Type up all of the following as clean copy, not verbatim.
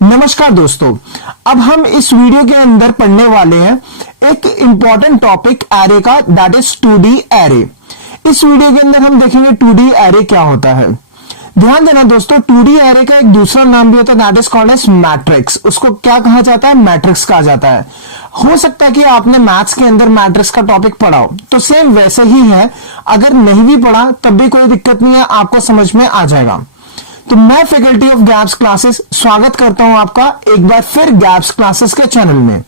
नमस्कार दोस्तों, अब हम इस वीडियो के अंदर पढ़ने वाले हैं एक इंपॉर्टेंट टॉपिक एरे का, दैट इज 2D एरे। इस वीडियो के अंदर हम देखेंगे 2D एरे क्या होता है। ध्यान देना दोस्तों, 2D एरे का एक दूसरा नाम भी होता है, that is called as matrix. उसको क्या कहा जाता है? मैट्रिक्स कहा जाता है। हो सकता है कि आपने मैथ्स के अंदर मैट्रिक्स का टॉपिक पढ़ा हो, तो सेम वैसे ही है। अगर नहीं भी पढ़ा तब भी कोई दिक्कत नहीं है, आपको समझ में आ जाएगा। तो मैं फैकल्टी ऑफ गैप्स क्लासेस स्वागत करता हूं आपका एक बार फिर गैप्स क्लासेस के चैनल में।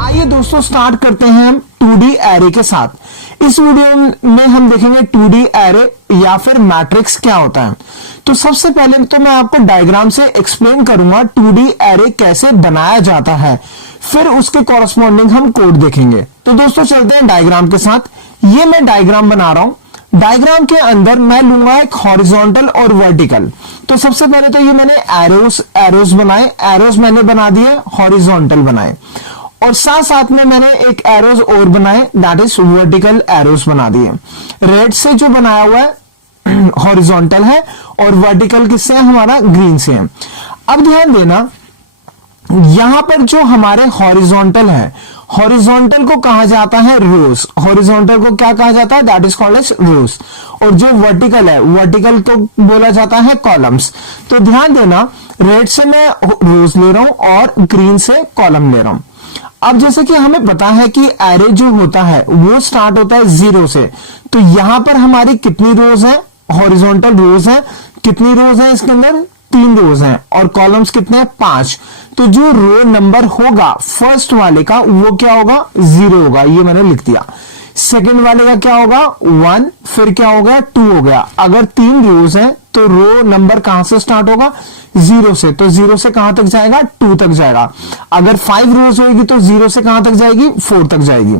आइए दोस्तों, स्टार्ट करते हैं हम 2D एरे के साथ। इस वीडियो में हम देखेंगे 2D एरे या फिर मैट्रिक्स क्या होता है। तो सबसे पहले तो मैं आपको डायग्राम से एक्सप्लेन करूंगा 2D एरे कैसे बनाया जाता है, फिर उसके कॉरस्पॉन्डिंग हम कोड देखेंगे। तो दोस्तों चलते हैं डायग्राम के साथ। ये मैं डायग्राम बना रहा हूं। डायग्राम के अंदर मैं लूंगा एक हॉरिजॉन्टल और वर्टिकल। तो सबसे पहले तो ये मैंने एरोस बनाए, एरोस मैंने बना दिए, हॉरिजॉन्टल बनाए, और साथ साथ में मैंने एक एरोस और बनाए, दैट इज वर्टिकल एरोस बना दिए। रेड से जो बनाया हुआ है हॉरिजॉन्टल है और वर्टिकल किससे है? हमारा ग्रीन से है। अब ध्यान देना, यहां पर जो हमारे हॉरिजॉन्टल है, हॉरिजॉन्टल को कहा जाता है रोज। हॉरिजॉन्टल को क्या कहा जाता है? दैट इज कॉल्ड एज रोज। और जो वर्टिकल है, वर्टिकल को बोला जाता है कॉलम्स। तो ध्यान देना, रेड से मैं रोज ले रहा हूं और ग्रीन से कॉलम ले रहा हूं। अब जैसे कि हमें पता है कि एरे जो होता है वो स्टार्ट होता है 0 से। तो यहां पर हमारी कितनी रोज है? हॉरिजॉन्टल रोज है। कितनी रोज है इसके अंदर? 3 रोज हैं। और कॉलम्स कितने हैं? 5। तो जो रो नंबर होगा फर्स्ट वाले का वो क्या होगा? 0 होगा, ये मैंने लिख दिया। सेकंड वाले का क्या होगा? 1। फिर क्या हो गया? 2 हो गया। अगर 3 रोज है तो रो नंबर कहां से स्टार्ट होगा? 0 से। तो 0 से कहां तक जाएगा? 2 तक जाएगा। अगर 5 रोज होगी तो 0 से कहां तक जाएगी? 4 तक जाएगी।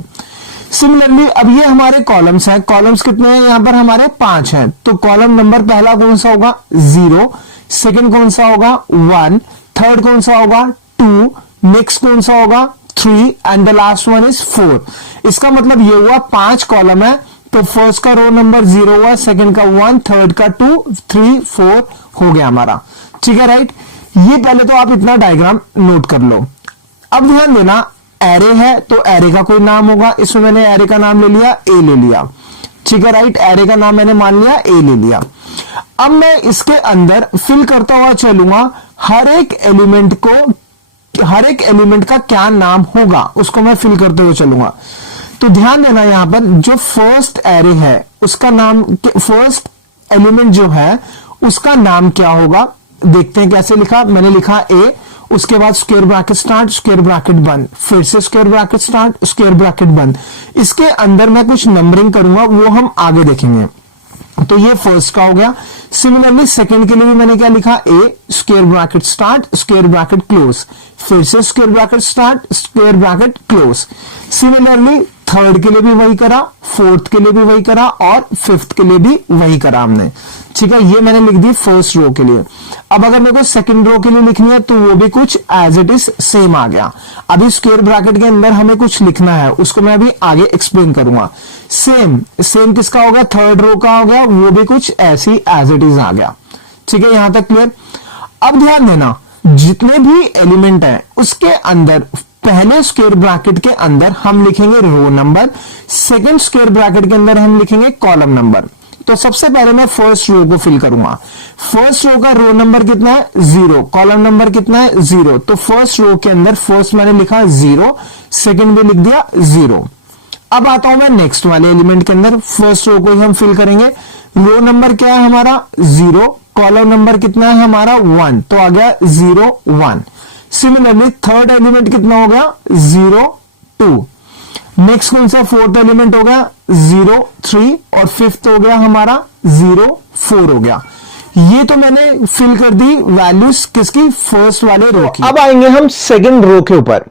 सिमिलरली अब ये हमारे कॉलम्स हैं। कॉलम्स कितने हैं? यहां पर हमारे 5 हैं। तो कॉलम नंबर पहला कौन सा होगा? 0। सेकंड कौन सा होगा? 1। थर्ड कौन सा होगा? 2। नेक्स्ट कौन सा होगा? 3 and the last one is 4। इसका मतलब ये हुआ 5 कॉलम है, तो फर्स्ट का रो नंबर 0 हुआ, सेकंड का 1, थर्ड का 2, 3, 4 हो गया हमारा। ठीक है, राइट। ये पहले तो आप इतना डायग्राम नोट कर लो। अब ध्यान देना, एरे है तो एरे का कोई नाम होगा। इसमें मैंने एरे का नाम ले लिया, ए ले लिया। ठीक है, राइट। एरे का नाम मैंने मान लिया, ए ले लिया। अब मैं इसके अंदर फिल करता हुआ चलूंगा। हर एक एलिमेंट का क्या नाम होगा उसको मैं फिल करते हुए चलूंगा। तो ध्यान देना, यहां पर जो फर्स्ट एरे है उसका नाम, फर्स्ट एलिमेंट जो है उसका नाम क्या होगा, देखते हैं कैसे लिखा। मैंने लिखा ए, उसके बाद square bracket start, square bracket बंद, फिर से square bracket start, square bracket बंद। इसके अंदर मैं कुछ नंबरिंग करूंगा, वो हम आगे देखेंगे। तो ये फर्स्ट का हो गया। सिमिलरली सेकंड के लिए भी मैंने क्या लिखा? A, square bracket start, square bracket close, फिर से square bracket start, square bracket close. Similarly third के लिए भी वही करा, फोर्थ के लिए भी वही करा और फिफ्थ के लिए भी वही करा हमने। ठीक है, ये मैंने लिख दी फर्स्ट रो के लिए। अब अगर मेरे को सेकंड रो के लिए लिखनी है तो वो भी कुछ एज इट इज सेम आ गया। अभी स्क्वायर ब्रैकेट के अंदर हमें कुछ लिखना है, उसको मैं अभी आगे एक्सप्लेन करूंगा। सेम किसका हो गया? थर्ड रो का हो गया, वो भी कुछ ऐसी एज इट इज आ गया। ठीक है, यहां तक क्लियर। अब ध्यान देना, जितने भी एलिमेंट है उसके अंदर पहले स्क्वायर ब्रैकेट के अंदर हम लिखेंगे row number, second square bracket के अंदर हम लिखेंगे कॉलम नंबर। तो सबसे पहले मैं फर्स्ट रो को फिल करूंगा। फर्स्ट रो का रो नंबर कितना है? 0। कॉलम नंबर कितना है? 0। तो फर्स्ट रो के अंदर फर्स्ट मैंने लिखा 0, सेकंड भी लिख दिया 0। अब आता हूं मैं नेक्स्ट वाले एलिमेंट के अंदर, फर्स्ट रो को ही हम फिल करेंगे। रो नंबर क्या है हमारा? 0। कॉलम नंबर कितना है हमारा? 1। तो आ गया 0, 1। सिमिलरली थर्ड एलिमेंट कितना हो गया? 0, 2। नेक्स्ट कौन सा? फोर्थ एलिमेंट हो गया 0, 3 और फिफ्थ हो गया हमारा 0, 4 हो गया। ये तो मैंने फिल कर दी वैल्यूज किसकी, फर्स्ट वाले रो की। अब आएंगे हम सेकंड रो के ऊपर।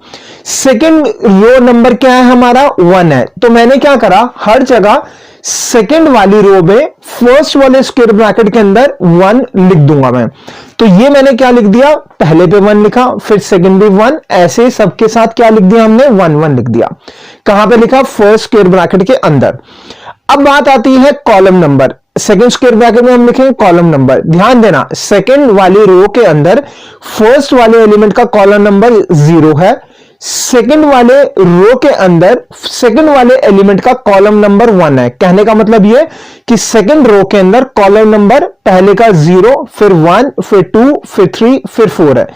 सेकंड रो नंबर क्या है हमारा, 1 है। तो मैंने क्या करा, हर जगह सेकंड वाली रो में फर्स्ट वाले स्क्वायर ब्रैकेट के अंदर 1 लिख दूंगा मैं। तो ये मैंने क्या लिख दिया, पहले पे 1 लिखा, फिर सेकंड भी 1, ऐसे सबके साथ क्या लिख दिया हमने, 1 1 लिख दिया। कहां पे लिखा, फर्स्ट स्क्वायर ब्रैकेट के अंदर। अब बात आती है column number. Second square bracket में हम लिखेंगे कॉलम नंबर। ध्यान देना, सेकंड वाली रो के अंदर फर्स्ट वाले एलिमेंट का कॉलम नंबर 0 है, सेकंड वाले रो के अंदर सेकंड वाले एलिमेंट का कॉलम नंबर 1 है। कहने का मतलब यह कि सेकंड रो के अंदर कॉलम नंबर पहले का 0, फिर 1, फिर 2, फिर 3, फिर 4 है।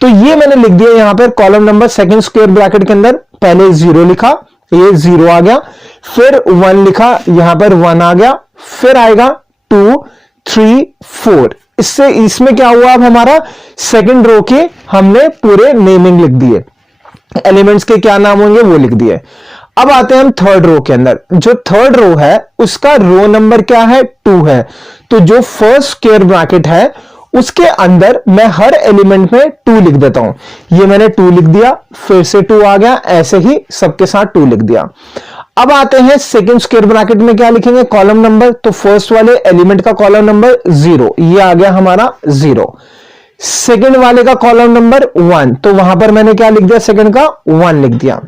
तो ये मैंने लिख दिया यहां पर column number second square bracket के अंदर। पहले 0 लिखा, ये 0 आ गया, फिर 1 लिखा, यहां पर 1 आ गया, फिर आएगा 2, 3, 4। इससे इसमें क्या हुआ, अब हमारा सेकंड रो के हमने पूरे नेमिंग लिख दिए, एलिमेंट्स के क्या नाम होंगे वो लिख दिए। अब आते हैं हम थर्ड रो के अंदर। जो थर्ड रो है उसका रो नंबर क्या है, 2 है। तो जो फर्स्ट स्क्वायर ब्रैकेट है उसके अंदर मैं हर एलिमेंट में 2 लिख देता हूं। ये मैंने 2 लिख दिया, फिर से 2 आ गया, ऐसे ही सबके साथ 2 लिख दिया। अब आते हैं सेकंड स्क्वायर ब्रैकेट में क्या लिखेंगे, कॉलम नंबर। तो फर्स्ट वाले एलिमेंट का कॉलम नंबर 0, ये आ गया हमारा 0। सेकंड वाले का कॉलम नंबर 1, तो वहां पर मैंने क्या लिख दिया, सेकंड का 1 लिख दिया।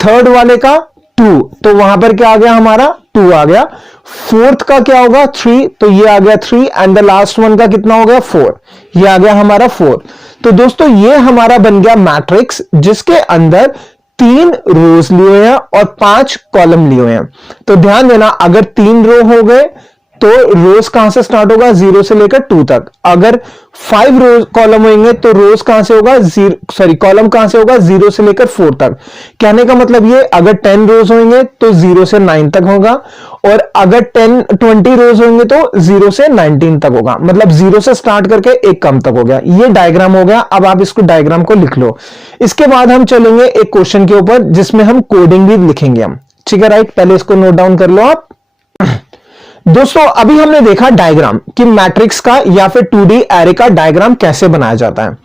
थर्ड वाले का 2, तो वहां पर क्या आ गया हमारा 2 आ गया। फोर्थ का क्या होगा 3, तो ये आ गया 3, एंड द लास्ट वन का कितना हो गया 4, ये आ गया हमारा 4। तो दोस्तों ये हमारा बन गया मैट्रिक्स जिसके अंदर 3 रोज लिए हुए हैं और 5 कॉलम लिए हुए हैं। तो ध्यान देना, अगर 3 रो हो गए तो रोज कहां से स्टार्ट होगा, 0 से लेकर 2 तक। अगर 5 रोज कॉलम होंगे तो रोज कहां से होगा, कॉलम कहां से होगा, 0 से लेकर 4 तक। कहने का मतलब ये, अगर 10 रोज होंगे तो 0 से 9 तक होगा, और अगर 20 रोज होंगे तो 0 से 19 तक होगा। मतलब 0 से स्टार्ट करके एक कम तक हो गया। ये डायग्राम हो गया। अब आप इसको डायग्राम को लिख लो। इसके बाद हम चलेंगे एक क्वेश्चन के ऊपर जिसमें हम कोडिंग भी लिखेंगे हम, ठीक है, राइट। पहले इसको नोट डाउन कर लो आप। दोस्तों अभी हमने देखा डायग्राम कि मैट्रिक्स का या फिर 2D एरे का डायग्राम कैसे बनाया जाता है।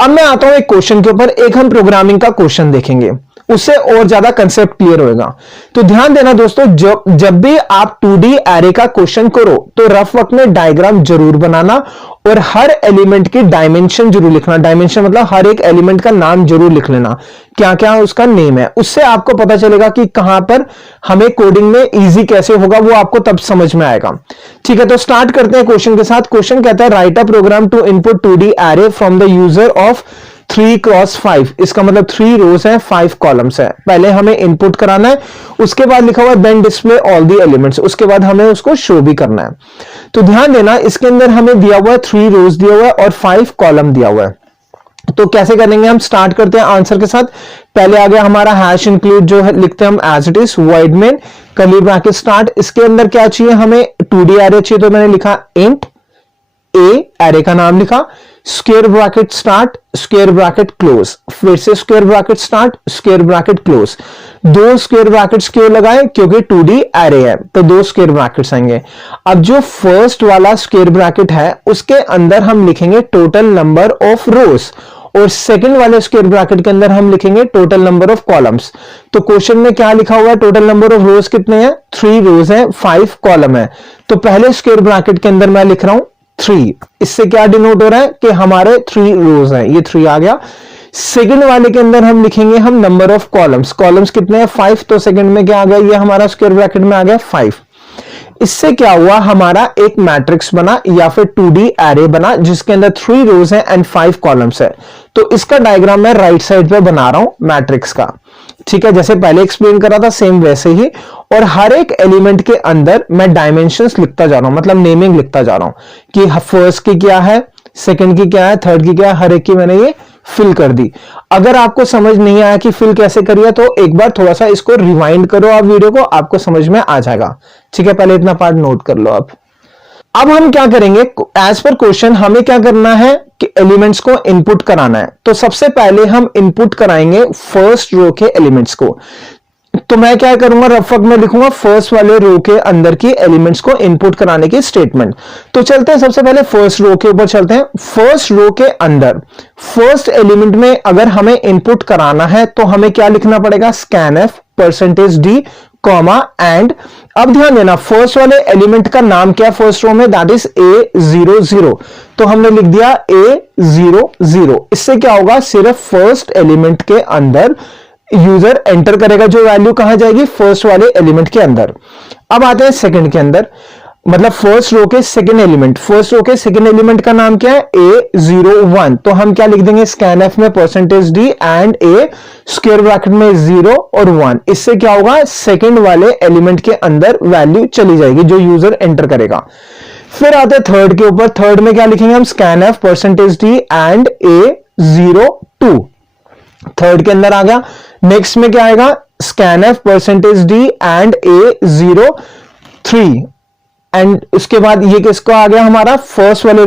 अब मैं आता हूं एक क्वेश्चन के ऊपर। एक हम प्रोग्रामिंग का क्वेश्चन देखेंगे, उससे और ज्यादा कंसेप्ट क्लियर होगा। तो ध्यान देना दोस्तों, जब भी आप 2D एरे का क्वेश्चन करो तो रफ वक्त में डायग्राम जरूर बनाना और हर एलिमेंट की डायमेंशन जरूर लिखना। डायमेंशन मतलब हर एक एलिमेंट का नाम जरूर लिख लेना, क्या क्या उसका नेम है। उससे आपको पता चलेगा कि कहां पर हमें कोडिंग में इजी कैसे होगा, वो आपको तब समझ में आएगा। ठीक है, तो स्टार्ट करते हैं क्वेश्चन के साथ। क्वेश्चन कहता है write a program to input 2D array from the user of 3 cross 5। इसका मतलब 3 रोज है, 5 कॉलम्स है। पहले हमें इनपुट कराना है, उसके बाद लिखा हुआ है then display all the elements, उसके बाद हमें उसको शो भी करना है। तो ध्यान देना, इसके अंदर हमें दिया हुआ है 3 रोज दिया हुआ है और 5 कॉलम दिया हुआ है। तो कैसे करेंगे हम, स्टार्ट करते हैं आंसर के साथ। पहले आ गया हमारा हैश इंक्लूड, जो है लिखते हैं हम as it is, void main curly bracket start. इसके अंदर क्या चाहिए हमें, 2D एरे चाहिए, तो मैंने लिखा इंट ए, एरे का नाम लिखा, square bracket start, square bracket close, फिर से square bracket start, square bracket close. 2 square brackets क्यों लगाए, क्योंकि 2D एरे है तो 2 स्क्वायर ब्रैकेट्स आएंगे। अब जो फर्स्ट वाला स्क्वायर ब्रैकेट है उसके अंदर हम लिखेंगे टोटल नंबर ऑफ रोज, और सेकंड वाले स्क्वायर ब्रैकेट के अंदर हम लिखेंगे टोटल नंबर ऑफ कॉलम्स। तो क्वेश्चन में क्या लिखा हुआ है, टोटल नंबर ऑफ रोज कितने हैं, 3 रोज है, 5 कॉलम है। तो पहले स्क्वायर ब्रैकेट के अंदर मैं लिख रहा हूं 3। इससे क्या डिनोट हो रहा है कि हमारे 3 रोज हैं, ये 3 आ गया। सेकंड वाले के अंदर हम लिखेंगे हम नंबर ऑफ कॉलम्स, कॉलम्स कितने हैं 5, तो सेकंड में क्या आ गया, ये हमारा स्क्वायर ब्रैकेट में आ गया 5। इससे क्या हुआ, हमारा एक मैट्रिक्स बना या फिर 2D एरे बना जिसके अंदर 3 रोज है एंड 5 कॉलम्स है। तो इसका डायग्राम मैं राइट साइड पे बना रहा हूं मैट्रिक्स का, ठीक है, जैसे पहले एक्सप्लेन करा था सेम वैसे ही। और हर एक एलिमेंट के अंदर मैं डायमेंशंस लिखता जा रहा हूं, मतलब नेमिंग लिखता जा रहा हूं कि फर्स्ट की क्या है, सेकंड की क्या है, थर्ड की क्या है, हर एक की मैंने ये फिल कर दी। अगर आपको समझ नहीं आया कि फिल कैसे करिए तो एक बार थोड़ा सा इसको रिवाइंड करो आप वीडियो को, आपको समझ में आ जाएगा। ठीक है, पहले इतना पार्ट नोट कर लो आप। अब हम क्या करेंगे, एज पर क्वेश्चन हमें क्या करना है कि एलिमेंट्स को इनपुट कराना है। तो सबसे पहले हम इनपुट कराएंगे फर्स्ट रो के एलिमेंट्स को। तो मैं क्या करूंगा, रफक में लिखूंगा फर्स्ट वाले रो के अंदर की एलिमेंट्स को इनपुट कराने की स्टेटमेंट। तो चलते हैं सबसे पहले फर्स्ट रो के ऊपर चलते हैं। फर्स्ट रो के अंदर फर्स्ट एलिमेंट में अगर हमें इनपुट कराना है तो हमें क्या लिखना पड़ेगा, scanf %d कॉमा एंड। अब ध्यान देना फर्स्ट वाले एलिमेंट का नाम क्या है फर्स्ट रो में, दैट इज A00। तो हमने लिख दिया A00। इससे क्या होगा, सिर्फ फर्स्ट एलिमेंट के अंदर यूजर एंटर करेगा जो वैल्यू कहां जाएगी, फर्स्ट वाले एलिमेंट के अंदर। अब आते हैं सेकंड के अंदर, मतलब फर्स्ट रो के सेकंड एलिमेंट। फर्स्ट रो के सेकंड एलिमेंट का नाम क्या है, A01। तो हम क्या लिख देंगे, scanf में %d and A square bracket में 0 और 1। इससे क्या होगा, सेकंड वाले एलिमेंट के अंदर वैल्यू चली जाएगी जो यूजर एंटर करेगा। फिर आते हैं थर्ड के ऊपर। थर्ड में क्या लिखेंगे हम, scanf %d and A02। Third के अंदर आ गया। नेक्स्ट में क्या आएगा, scanf %d and A03। And उसके बाद ये किसका आ गया, हमारा फर्स्ट वाले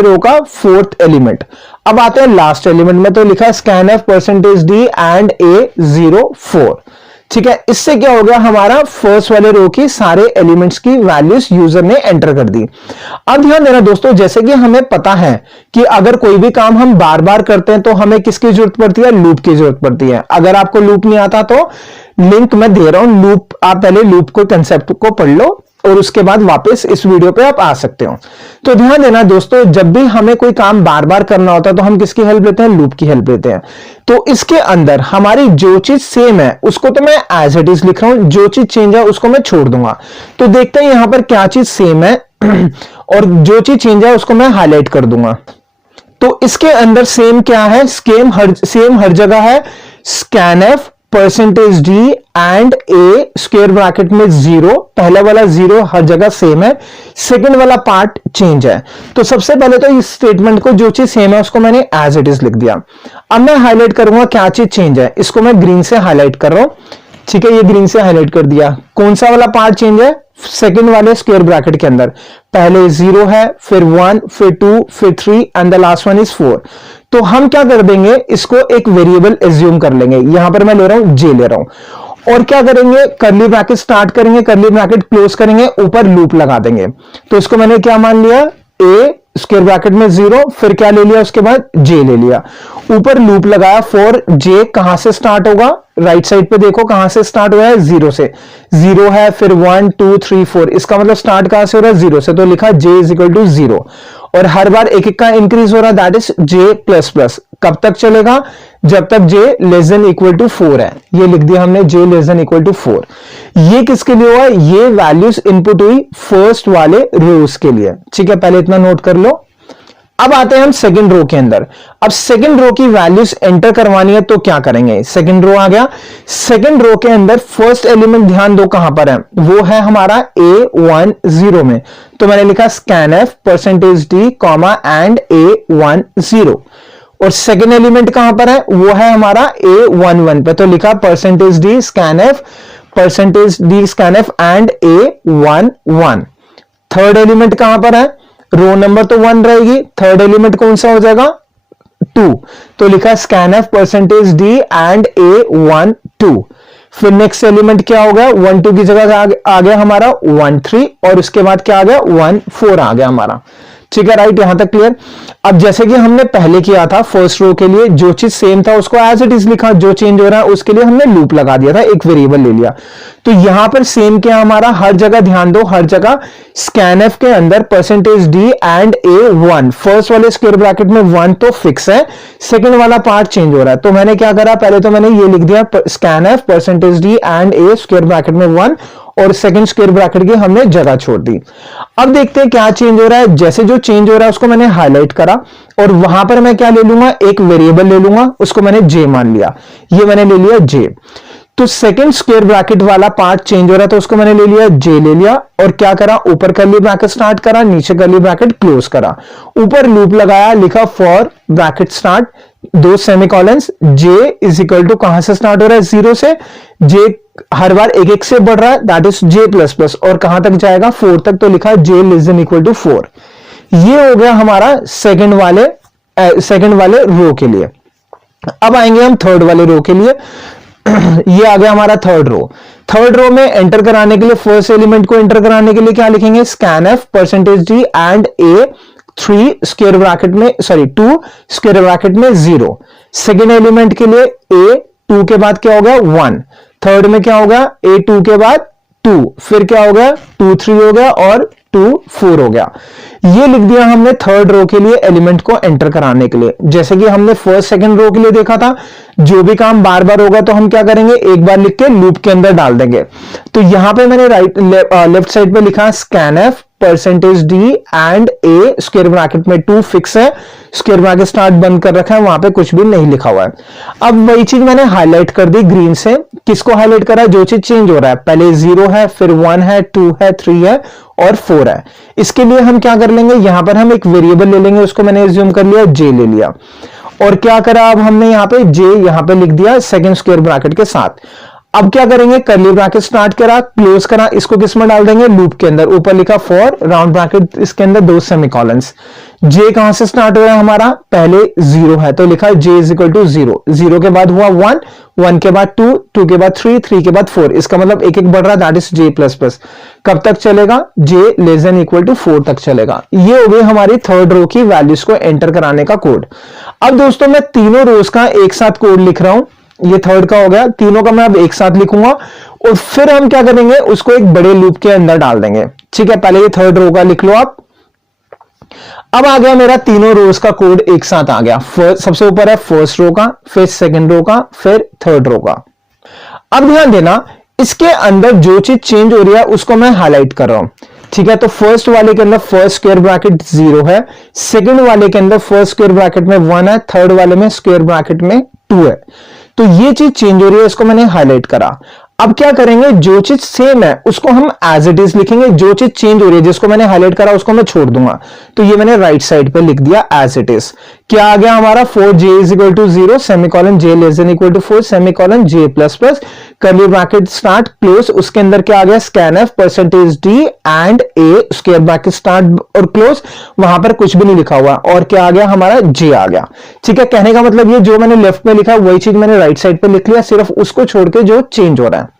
रो का फोर्थ एलिमेंट। अब आते हैं लास्ट एलिमेंट में, तो लिखा scanf %d एंड A04। ठीक है, इससे क्या हो गया, हमारा फर्स्ट वाले रो की सारे एलिमेंट्स की वैल्यूज यूजर ने एंटर कर दी। अब ध्यान देना दोस्तों, जैसे कि हमें पता है कि अगर कोई भी काम हम बार बार करते हैं तो हमें किसकी जरूरत पड़ती है, लूप की जरूरत पड़ती है। अगर आपको लूप नहीं आता तो लिंक मैं दे रहा हूं लूप, आप पहले लूप को कंसेप्ट को पढ़ लो और उसके बाद वापस इस वीडियो पे आप आ सकते हो। तो ध्यान देना दोस्तों, जब भी हमें कोई काम बार बार करना होता है तो हम किसकी हेल्प लेते हैं, लूप की हेल्प लेते हैं। तो इसके अंदर हमारी जो चीज सेम है उसको तो मैं एज इट इज लिख रहा हूं, जो चीज चेंज है उसको मैं छोड़ दूंगा। तो देखते हैं यहां पर क्या चीज सेम है और जो चीज चेंज है उसको मैं हाईलाइट कर दूंगा। तो इसके अंदर सेम क्या है, सेम हर जगह है, scanf %d and A square bracket में 0। पहला वाला 0 हर जगह सेम है, सेकंड वाला पार्ट चेंज है। तो सबसे पहले तो इस स्टेटमेंट को जो चीज सेम है उसको मैंने एज इट इज लिख दिया। अब मैं हाईलाइट करूंगा क्या चीज चेंज है, इसको मैं ग्रीन से हाईलाइट कर रहा हूं। ठीक है, ये ग्रीन से हाईलाइट कर दिया। कौन सा वाला पार्ट चेंज है, सेकंड वाले स्क्वायर ब्रैकेट के अंदर पहले 0 है, फिर 1, फिर 2, फिर 3 and the last one is 4। तो हम क्या कर देंगे, इसको एक वेरिएबल एज्यूम कर लेंगे। यहां पर मैं ले रहा हूं J ले रहा हूं और क्या करेंगे, करली ब्रैकेट स्टार्ट करेंगे, करली ब्रैकेट क्लोज करेंगे, ऊपर लूप लगा देंगे। तो इसको मैंने क्या मान लिया, A स्क्वायर ब्रैकेट में 0, फिर क्या ले लिया, उसके बाद J ले लिया, ऊपर लूप लगाया फॉर J। कहां से स्टार्ट होगा, राइट साइड पे देखो कहां से स्टार्ट हुआ है, 0 से। 0 है, फिर 1, 2, 3, 4, इसका मतलब स्टार्ट कहां से हो रहा है, 0 से। तो लिखा J = 0 और हर बार एक एक का इंक्रीज हो रहा है, दैट इज J++। कब तक चलेगा, जब तक J <= 4 है। ये लिख दिया हमने, J <= 4। ये किसके लिए हुआ, ये वैल्यूज इनपुट हुई फर्स्ट वाले रोज के लिए। ठीक है, पहले इतना नोट कर लो। अब आते हैं हम सेकंड रो के अंदर। अब सेकंड रो की वैल्यूज एंटर करवानी है तो क्या करेंगे, सेकंड रो आ गया। सेकंड रो के अंदर फर्स्ट एलिमेंट ध्यान दो कहां पर है, वो है हमारा A10 में। तो मैंने लिखा scanf %d एंड A10। और सेकंड एलिमेंट कहां पर है, वो है हमारा A11 पे। तो लिखा %d scanf and A11। Third element कहां पर है, रो नंबर तो 1 रहेगी, थर्ड एलिमेंट कौन सा हो जाएगा, 2। तो लिखा scanf %d एंड A12। फिर नेक्स्ट एलिमेंट क्या हो गया, 1 2 की जगह आ गया हमारा 1 3 और उसके बाद क्या आ गया 1 4 आ गया हमारा। ठीक है, राइट, यहां तक क्लियर। अब जैसे कि हमने पहले किया था फर्स्ट रो के लिए, जो चीज सेम था उसको एज इट इज लिखा, जो चेंज हो रहा है उसके लिए हमने लूप लगा दिया था, एक वेरिएबल ले लिया। तो यहां पर सेम क्या हमारा, हर जगह ध्यान दो, हर जगह scanf के अंदर %d एंड A1। फर्स्ट वाले स्क्वायर ब्रैकेट में 1 तो फिक्स है, सेकंड वाला पार्ट चेंज हो रहा है। तो मैंने क्या करा, पहले तो मैंने ये लिख दिया scanf %d and A square bracket में 1 और सेकंड स्क्वायर ब्रैकेट की हमने जगह छोड़ दी। अब देखते हैं क्या चेंज हो रहा है। जैसे जो चेंज हो रहा है उसको मैंने हाईलाइट करा और वहां पर मैं क्या ले लूंगा, एक वेरिएबल ले लूंगा, उसको मैंने J मान लिया। ये मैंने ले लिया J। तो सेकंड स्क्वायर ब्रैकेट वाला पार्ट चेंज हो रहा था, उसको मैंने ले लिया J ले लिया और क्या करा, ऊपर करली ब्रैकेट स्टार्ट करा, नीचे करली ब्रैकेट क्लोज करा, ऊपर लूप लगाया, लिखा फॉर ब्रैकेट स्टार्ट 2 सेमीकोलंस, J = कहां से स्टार्ट हो रहा है, 0 से। J हर बार एक एक से बढ़ रहा है, दैट इज J++ और कहां तक जाएगा, 4 तक। तो लिखा J <= 4। ये हो गया हमारा सेकंड वाले रो के लिए। अब आएंगे हम थर्ड वाले रो के लिए। ये आ गया हमारा थर्ड रो। थर्ड रो में एंटर कराने के लिए, फर्स्ट एलिमेंट को एंटर कराने के लिए क्या लिखेंगे, scanf percentage D and A 3 square bracket में, सॉरी 2 स्क्वायर ब्रैकेट में 0। सेकेंड एलिमेंट के लिए ए 2 के बाद क्या होगा 1, थर्ड में क्या होगा ए 2 के बाद 2, फिर क्या हो गया 2 3 हो गया और 2 4 हो गया। ये लिख दिया हमने थर्ड रो के लिए एलिमेंट को एंटर कराने के लिए। जैसे कि हमने फर्स्ट सेकंड रो के लिए देखा था, जो भी काम बार बार होगा तो हम क्या करेंगे, एक बार लिख के लूप के अंदर डाल देंगे। तो यहां पे मैंने लेफ्ट साइड पे लिखा scanf percentage D and A square bracket में 2 फिक्स है, स्क्वायर ब्रैकेट स्टार्ट बंद कर रखा है, वहां पे कुछ भी नहीं लिखा हुआ है। अब वही चीज मैंने हाईलाइट कर दी ग्रीन से। किसको हाईलाइट करा है, जो चीज चेंज हो रहा है, पहले 0 है, फिर 1 है, 2 है, 3 है और 4 है। इसके लिए हम क्या कर लेंगे, यहां पर हम एक वेरिएबल ले लेंगे, उसको मैंने एज्यूम कर लिया जे ले लिया, और क्या करा अब हमने यहां पे जे यहां पे लिख दिया सेकंड स्क्वायर ब्रैकेट के साथ। अब क्या करेंगे, कर्ली ब्रैकेट स्टार्ट करा, क्लोज करा, इसको किस में डाल देंगे, लूप के अंदर। ऊपर लिखा फॉर राउंड ब्रैकेट, इसके अंदर 2 सेमीकोलंस। जे कहां से स्टार्ट हो रहा है हमारा, पहले 0 है तो लिखा जे इज इक्वल टू 0, 0 के बाद हुआ 1, 1 के बाद 2, 2 के बाद 3, 3 के बाद 4। इसका मतलब एक एक बढ़ रहा है, that is J plus plus. कब तक चलेगा, जे लेस देन इक्वल टू 4 तक चलेगा। ये हो गई हमारी थर्ड रो की वैल्यूज को एंटर कराने का कोड। अब दोस्तों मैं तीनों रोज का एक साथ कोड लिख रहा हूं, ये थर्ड का हो गया, तीनों का मैं अब एक साथ लिखूंगा और फिर हम क्या करेंगे, उसको एक बड़े लूप के अंदर डाल देंगे। ठीक है, पहले ये थर्ड रो का लिख लो आप। अब आ गया मेरा तीनों रोज का कोड एक साथ आ गया। सबसे ऊपर है फर्स्ट रो का, फिर सेकंड रो का, फिर थर्ड रो का। अब ध्यान देना, इसके अंदर जो चीज चेंज हो रही है उसको मैं हाईलाइट कर रहा हूं। ठीक है, तो फर्स्ट वाले के अंदर फर्स्ट स्क्वायर ब्रैकेट 0 है, सेकंड वाले के अंदर फर्स्ट स्क्वायर ब्रैकेट में 1 है, थर्ड वाले में स्क्वायर ब्रैकेट में 2 है। तो ये चीज चेंज हो रही है, इसको मैंने हाईलाइट करा। अब क्या करेंगे, जो चीज सेम है उसको हम एज इट इज लिखेंगे, जो चीज चेंज हो रही है जिसको मैंने हाईलाइट करा उसको मैं छोड़ दूंगा। तो ये मैंने राइट साइड पे लिख दिया एज इट इज। क्या आ गया हमारा, 4j is equal to 0, semicolon j less than equal to 4, semicolon j plus plus, curly bracket start close, उसके अंदर क्या आ गया, scanf percentage d and a square bracket start और क्लोज, वहां पर कुछ भी नहीं लिखा हुआ, और क्या आ गया हमारा j आ गया। ठीक है, कहने का मतलब ये जो मैंने लेफ्ट में लिखा वही चीज मैंने राइट साइड पे लिख लिया, सिर्फ उसको छोड़ के जो चेंज हो रहा है।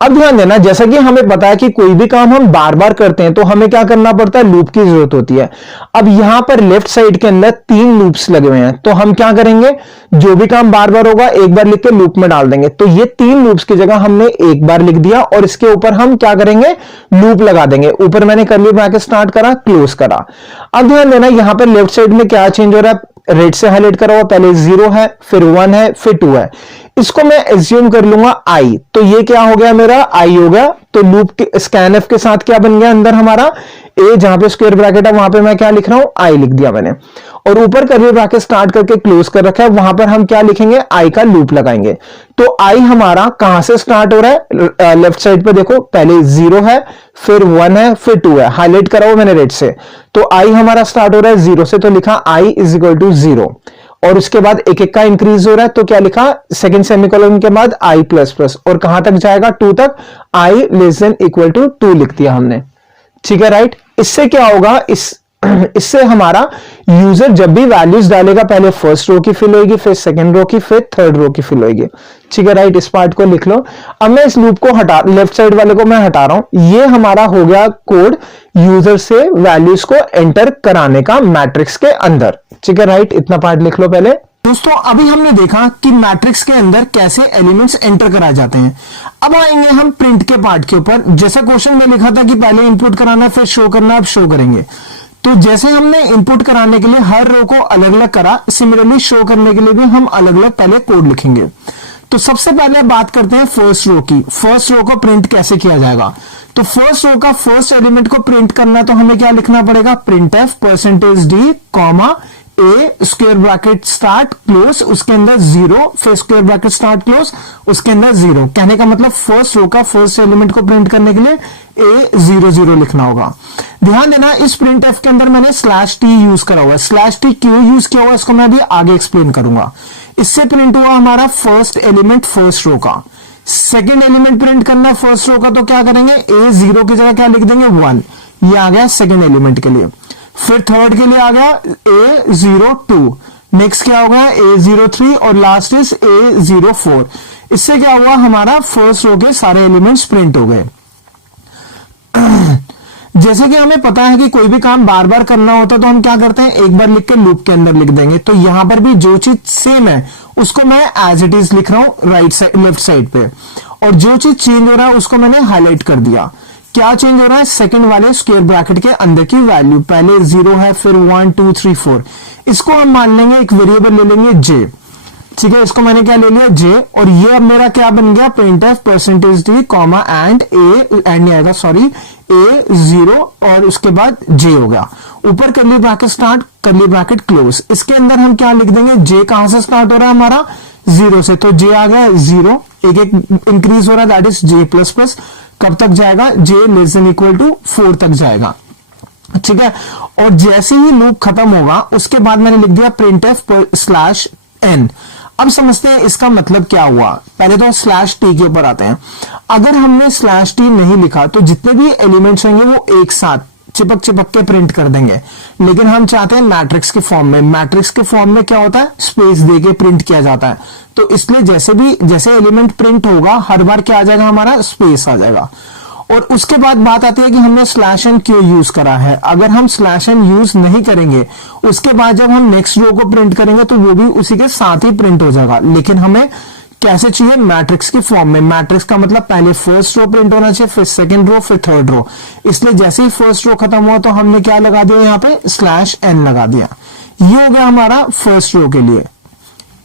अब ध्यान देना, जैसा कि हमें पता है कि कोई भी काम हम बार बार करते हैं तो हमें क्या करना पड़ता है, लूप की जरूरत होती है। अब यहां पर लेफ्ट साइड के अंदर 3 लूप्स लगे हुए हैं, तो हम क्या करेंगे, जो भी काम बार बार होगा एक बार लिख के लूप में डाल देंगे। तो ये 3 लूप्स की जगह हमने एक बार लिख दिया और इसके ऊपर हम क्या करेंगे, लूप लगा देंगे। ऊपर मैंने कर्ली ब्रैकेट स्टार्ट करा, क्लोज करा। अब ध्यान देना, यहां पर लेफ्ट साइड में क्या चेंज हो रहा है, रेड से हाईलाइट करा हुआ, पहले 0 है, फिर 1 है, फिर 2 है। इसको मैं एज्यूम कर लूंगा आई, तो ये क्या हो गया मेरा, आई हो गया। तो लूप के स्कैनफ के साथ क्या बन गया अंदर हमारा, ए जहां पे स्क्वायर ब्रैकेट है वहां पे मैं क्या लिख रहा हूं, आई लिख दिया मैंने, और ऊपर कर्ली ब्रैकेट स्टार्ट करके क्लोज कर रखा है, वहां पर हम क्या लिखेंगे, आई का लूप लगाएंगे। तो आई हमारा कहां से स्टार्ट हो रहा है, लेफ्ट साइड पे देखो, पहले 0 है, फिर 1 है, फिर 2 है, हाईलाइट करा हुआ मैंने रेड से। तो आई हमारा स्टार्ट हो रहा है 0 से, तो लिखा आई इज इक्वल टू 0, और उसके बाद एक एक का इंक्रीज हो रहा है, तो क्या लिखा, सेकंड सेमीकोलन के बाद आई प्लस प्लस, और कहां तक जाएगा, 2 तक, आई लेस देन इक्वल टू 2 लिख दिया हमने। ठीक है, राइट। इससे क्या होगा, इससे हमारा यूजर जब भी वैल्यूज डालेगा, पहले फर्स्ट रो की फिल होगी, फिर सेकंड रो की, फिर थर्ड रो की फिल होगी। ठीक है, राइट। इस पार्ट को लिख लो। अब मैं इस लूप को हटा, लेफ्ट साइड वाले को मैं हटा रहा हूं। ये हमारा हो गया कोड यूजर से वैल्यूज को एंटर कराने का मैट्रिक्स के अंदर। ठीक है, राइट। इतना पार्ट लिख लो पहले। दोस्तों अभी हमने देखा कि मैट्रिक्स के अंदर कैसे एलिमेंट्स एंटर कराए जाते हैं। अब आएंगे हम प्रिंट के पार्ट के ऊपर। जैसा क्वेश्चन में लिखा था कि पहले इनपुट कराना फिर शो करना, अब शो करेंगे। तो जैसे हमने इनपुट कराने के लिए हर रो को अलग अलग करा, सिमिलरली शो करने के लिए भी हम अलग अलग पहले कोड लिखेंगे। तो सबसे पहले बात करते हैं फर्स्ट रो की। फर्स्ट रो को प्रिंट कैसे किया जाएगा, तो फर्स्ट रो का फर्स्ट एलिमेंट को प्रिंट करना, तो हमें क्या लिखना पड़ेगा, print f percentage d comma a square bracket start close, उसके अंदर 0, फिर स्क्वायर ब्रैकेट स्टार्ट क्लोज, उसके अंदर 0। कहने का मतलब फर्स्ट रो का फर्स्ट एलिमेंट को प्रिंट करने के लिए A00 लिखना होगा। ध्यान देना, इस प्रिंट एफ के अंदर मैंने /t यूज करा हुआ है। /t क्यों यूज किया हुआ इसको मैं अभी आगे एक्सप्लेन करूंगा। इससे प्रिंट हुआ हमारा फर्स्ट एलिमेंट फर्स्ट रो का। सेकेंड एलिमेंट प्रिंट करना फर्स्ट रो का, तो क्या करेंगे, A0 की जगह क्या लिख देंगे, 1। ये आ गया सेकेंड एलिमेंट के लिए। फिर थर्ड के लिए आ गया A02, नेक्स्ट क्या हो गया A03, और लास्ट इज A04। इससे क्या हुआ, हमारा फर्स्ट रो के सारे एलिमेंट्स प्रिंट हो गए। जैसे कि हमें पता है कि कोई भी काम बार बार करना होता है तो हम क्या करते हैं, एक बार लिख के लूप के अंदर लिख देंगे। तो यहां पर भी जो चीज सेम है उसको मैं एज इट इज लिख रहा हूं राइट साइड लेफ्ट साइड पे, और जो चीज चेंज हो रहा है उसको मैंने हाईलाइट कर दिया। क्या चेंज हो रहा है, सेकंड वाले स्क्वायर ब्रैकेट के अंदर की वैल्यू, पहले 0 है फिर 1 2 3 4, इसको हम मान लेंगे एक वेरिएबल ले लेंगे जे, ठीक है, इसको मैंने क्या ले लिया जे, और ये अब मेरा क्या बन गया, printf %d कॉमा एंड नहीं आएगा सॉरी A0 और उसके बाद जे हो गया, ऊपर करली ब्रैकेट स्टार्ट करली ब्रैकेट क्लोज। इसके अंदर हम क्या लिख देंगे, जे कहां से स्टार्ट हो रहा है हमारा 0 से, तो जे आ गया 0, एक एक इंक्रीज हो रहा है that is J plus plus, कब तक जाएगा, जे लेस देन इक्वल टू 4 तक जाएगा, ठीक है। और जैसे ही लूप खत्म होगा उसके बाद मैंने लिख दिया printf/n। अब समझते हैं इसका मतलब क्या हुआ। पहले तो /t के ऊपर आते हैं। अगर हमने /t नहीं लिखा तो जितने भी एलिमेंट्स होंगे वो एक साथ चिपक चिपक के प्रिंट कर देंगे, लेकिन हम चाहते हैं मैट्रिक्स के फॉर्म में। मैट्रिक्स के फॉर्म में क्या होता है, स्पेस देके प्रिंट किया जाता है, तो इसलिए जैसे एलिमेंट प्रिंट होगा हर बार क्या आ जाएगा, हमारा स्पेस आ जाएगा। और उसके बाद बात आती है कि हमने /n क्यों यूज करा है। अगर हम /n यूज नहीं करेंगे उसके बाद जब हम नेक्स्ट रो को प्रिंट करेंगे तो वो भी उसी के साथ ही प्रिंट हो जाएगा, लेकिन हमें कैसे चाहिए, मैट्रिक्स की फॉर्म में। मैट्रिक्स का मतलब पहले फर्स्ट रो प्रिंट होना चाहिए, फिर सेकंड रो, फिर थर्ड रो। इसलिए जैसे ही फर्स्ट रो खत्म हुआ तो हमने क्या लगा दिया, यहाँ पे /n लगा दिया। ये हो गया हमारा फर्स्ट रो के लिए।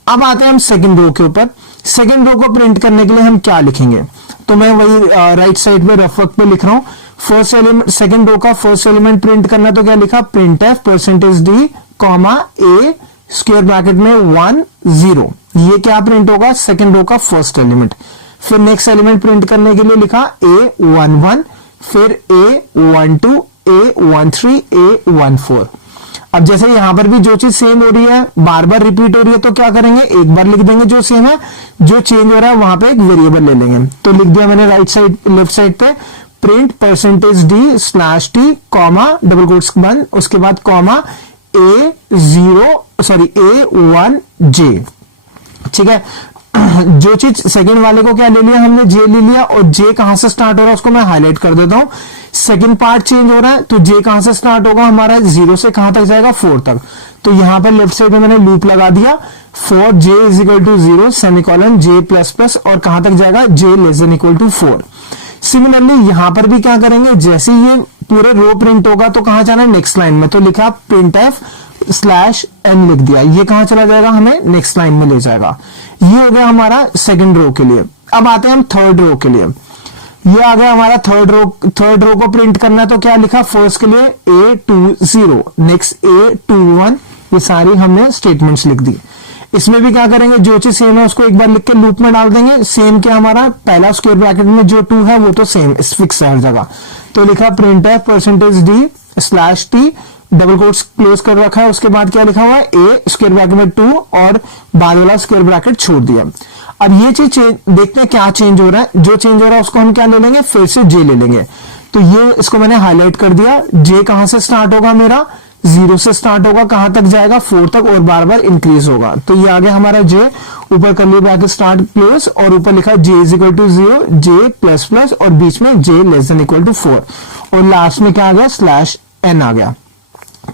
अब आते हैं हम सेकंड रो के ऊपर। सेकंड रो को प्रिंट करने के लिए हम क्या लिखेंगे, तो मैं वही राइट साइड पे रफ वर्क पे लिख रहा हूं। फर्स्ट एलिमेंट सेकंड रो का फर्स्ट एलिमेंट प्रिंट करना, तो क्या लिखा, printf %d comma a square bracket में 1 0, ये क्या प्रिंट होगा, सेकंड रो का फर्स्ट एलिमेंट। फिर नेक्स्ट एलिमेंट प्रिंट करने के लिए लिखा a11, फिर a12, a13, a14। अब जैसे यहां पर भी जो चीज सेम हो रही है बार बार रिपीट हो रही है तो क्या करेंगे, एक बार लिख देंगे जो सेम है, जो चेंज हो रहा है वहां पे एक वेरिएबल ले लेंगे। तो लिख दिया मैंने राइट साइड लेफ्ट साइड पे print %d/t comma double quotes बंद, उसके बाद कॉमा a1j, ठीक है। जो चीज सेकंड वाले को क्या ले लिया हमने, जे ले लिया, और जे कहां से स्टार्ट हो रहा है उसको मैं हाईलाइट कर देता हूं। सेकंड पार्ट चेंज हो रहा है तो जे कहां से स्टार्ट होगा हमारा, 0 से कहां तक जाएगा, 4 तक। तो यहां पर लेफ्ट साइड में मैंने लूप लगा दिया, for j = 0 semicolon j plus plus, और कहां तक जाएगा, j less than equal to 4। Similarly यहां पर भी क्या करेंगे, जैसे ये पूरे रो प्रिंट होगा तो कहां जाना है, नेक्स्ट लाइन में, तो लिखा printf/n लिख दिया, ये कहां चला जाएगा, हमें नेक्स्ट लाइन में ले जाएगा। ये हो गया हमारा सेकंड रो के लिए। अब आते हैं हम थर्ड रो के लिए। ये आ गया हमारा थर्ड रो। थर्ड रो को प्रिंट करना है तो क्या लिखा, फर्स्ट के लिए a20, नेक्स्ट a21, ये सारी हमने स्टेटमेंट्स लिख दी। इसमें भी क्या करेंगे, जो चीज सेम है उसको एक बार लिख के लूप में डाल देंगे। सेम क्या हमारा पहला स्क्वायर ब्रैकेट में जो 2 है वो तो सेम फिक्स है हर जगह, तो लिखा printf %d/t double quotes close कर रखा है। उसके बाद क्या लिखा हुआ है, a स्क्वायर ब्रैकेट में 2 और बाद वाला स्क्वायर ब्रैकेट छोड़ दिया। अब ये चीज देखते हैं क्या चेंज हो रहा है। जो चेंज हो रहा है उसको हम क्या ले लेंगे, फिर से जे ले लेंगे। तो ये इसको मैंने हाईलाइट कर दिया। जे कहां से स्टार्ट होगा, मेरा 0 से स्टार्ट होगा, कहां तक जाएगा, 4 तक, और बार बार इंक्रीज होगा। तो ये आ गया हमारा जे, ऊपर करली ब्रैकेट स्टार्ट क्लोज, और ऊपर लिखा j = 0, j प्लस प्लस, और बीच में j less than equal to 4, और लास्ट में क्या आ गया, /n आ गया,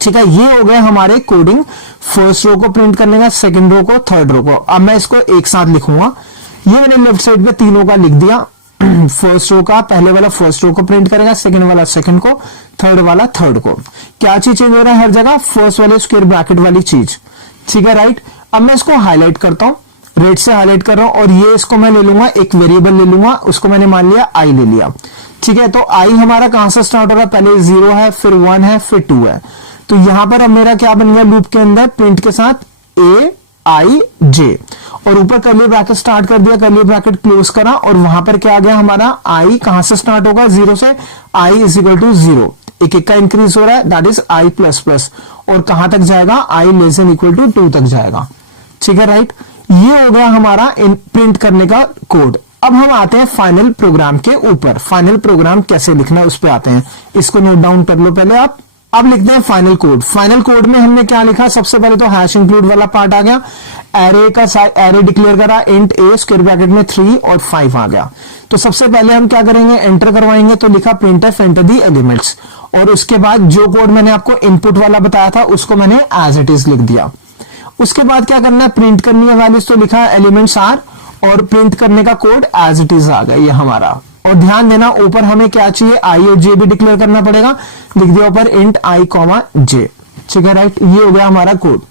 ठीक है। ये हो गया हमारे कोडिंग फर्स्ट रो को प्रिंट करने का, सेकंड रो को, थर्ड रो को। अब मैं इसको एक साथ लिखूंगा। ये मैंने लेफ्ट साइड पे तीनों का लिख दिया। फर्स्ट रो का पहले वाला फर्स्ट रो को प्रिंट करेगा, सेकंड वाला सेकंड को, थर्ड वाला थर्ड को। क्या चीज चेंज हो रहा है हर जगह, फर्स्ट वाले स्क्वायर ब्रैकेट वाली चीज, ठीक है, राइट। अब मैं इसको हाईलाइट करता हूं, रेड से हाईलाइट कर रहा हूं, और ये इसको मैं ले लूंगा, एक वेरिएबल ले लूंगा, उसको मैंने मान लिया i ले लिया, ठीक है। तो i हमारा कहां से स्टार्ट हो रहा है, पहले 0 है, फिर 1 है, फिर 2 है। तो यहां पर अब मेरा क्या बन गया लूप के अंदर, प्रिंट के साथ a i j, और ऊपर करली ब्रैकेट स्टार्ट कर दिया, करली ब्रैकेट क्लोज करा, और वहां पर क्या आ गया हमारा, i कहां से स्टार्ट होगा, 0 से, i = 0, एक एक का इंक्रीज हो रहा है, that is i plus plus, और कहां तक जाएगा, i less than equal to 2 तक जाएगा, ठीक है, राइट। ये हो गया हमारा प्रिंट करने का कोड। अब हम आते हैं फाइनल प्रोग्राम के ऊपर। फाइनल प्रोग्राम कैसे लिखना है उस पर आते हैं। इसको नोट डाउन कर लो पहले आप। अब लिखते हैं फाइनल कोड। फाइनल कोड में हमने क्या लिखा, सबसे पहले तो हैश इंक्लूड वाला पार्ट आ गया, एरे का एरे डिक्लेयर करा, इंट ए स्क्वायर ब्रैकेट में 3 और 5 आ गया। तो सबसे पहले हम क्या करेंगे, एंटर करवाएंगे, तो लिखा printf एंटर दी एलिमेंट्स, और उसके बाद जो कोड मैंने आपको इनपुट वाला बताया था उसको मैंने एज इट इज लिख दिया। उसके बाद क्या करना है, प्रिंट करनी है वैल्यूज, तो लिखा एलिमेंट्स आर, और प्रिंट करने का कोड एज इट इज आ गया ये हमारा। और ध्यान देना ऊपर हमें क्या चाहिए, आई और जे भी डिक्लेयर करना पड़ेगा, लिख दिया ऊपर इंट आई कॉमा जे, ठीक है राइट। ये हो गया हमारा कोड।